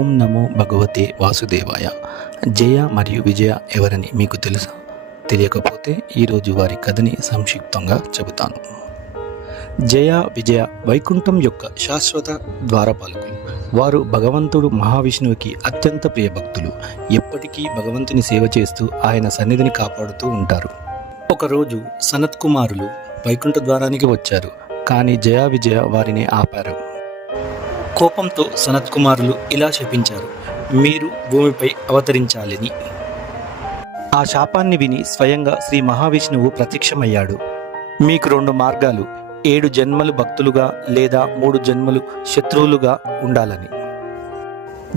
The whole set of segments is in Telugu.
ఓం నమో భగవతే వాసుదేవాయ. జయ మరియు విజయ ఎవరని మీకు తెలుసా? తెలియకపోతే ఈరోజు వారి కథని సంక్షిప్తంగా చెబుతాను. జయ విజయ వైకుంఠం యొక్క శాశ్వత ద్వారపాలకులు. వారు భగవంతుడు మహావిష్ణువుకి అత్యంత ప్రియ భక్తులు. ఎప్పటికీ భగవంతుని సేవ చేస్తూ ఆయన సన్నిధిని కాపాడుతూ ఉంటారు. ఒకరోజు సనత్ కుమారులు వైకుంఠ ద్వారానికి వచ్చారు. కానీ జయ విజయ వారిని ఆపారు. కోపంతో సనత్ కుమారులు ఇలా శపించారు మీరు భూమిపై అవతరించాలని. ఆ శాపాన్ని విని స్వయంగా శ్రీ మహావిష్ణువు ప్రత్యక్షమయ్యాడు. మీకు రెండు మార్గాలు ఏడు జన్మలు భక్తులుగా లేదా మూడు జన్మలు శత్రువులుగా ఉండాలని.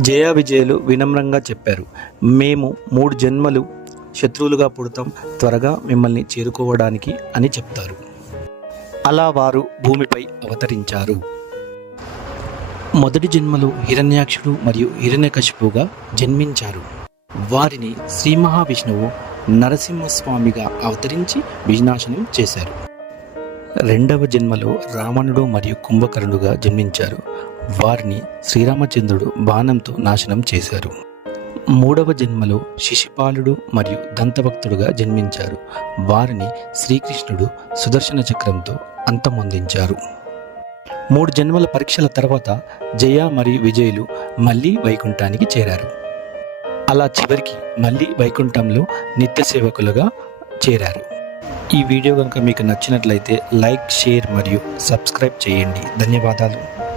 జయ విజయలు వినమ్రంగా చెప్పారు. మేము మూడు జన్మలు శత్రువులుగా పుడతాం త్వరగా మిమ్మల్ని చేరుకోవడానికి అని చెప్తారు. అలా వారు భూమిపై అవతరించారు. మొదటి జన్మలో హిరణ్యాక్షుడు మరియు హిరణ్యకశిపుగా జన్మించారు. వారిని శ్రీ మహావిష్ణువు నరసింహస్వామిగా అవతరించి వినాశనం చేశారు. రెండవ జన్మలో రావణుడు మరియు కుంభకర్ణుడుగా జన్మించారు. వారిని శ్రీరామచంద్రుడు బాణంతో నాశనం చేశారు. మూడవ జన్మలో శిశుపాలుడు మరియు దంతభక్తుడుగా జన్మించారు. వారిని శ్రీకృష్ణుడు సుదర్శన చక్రంతో అంతమొందించారు. మూడు జన్మల పరీక్షల తర్వాత జయ మరియు విజయులు మళ్ళీ వైకుంఠానికి చేరారు. అలా చివరికి మళ్ళీ వైకుంఠంలో నిత్య సేవకులుగా చేరారు. ఈ వీడియో కనుక మీకు నచ్చినట్లయితే లైక్ షేర్ మరియు సబ్స్క్రైబ్ చేయండి. ధన్యవాదాలు.